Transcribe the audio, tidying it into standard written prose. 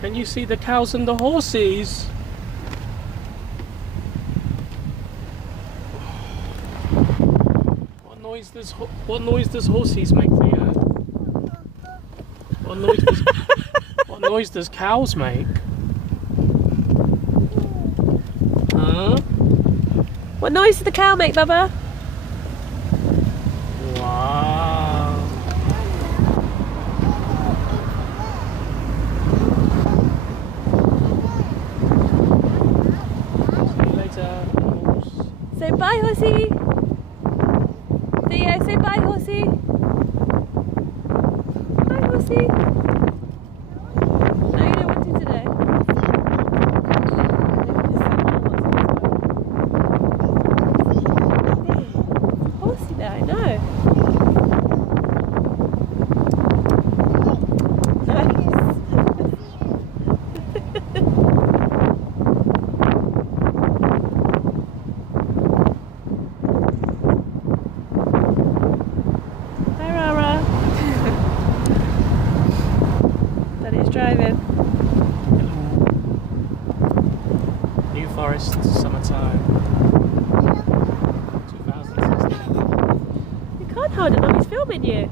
Can you see the cows and the horses? What noise does horses make, Theo? What noise does cows make? Huh? What noise does the cow make, Bubba? Wow. See you later, animals. Say bye, horsey. Theo, say bye, horsey. Bye, horsey. No, you don't want to today. Horsey there, I know. Daddy's driving. New Forest, summertime. 2016. You can't hold it, Mummy's filming you.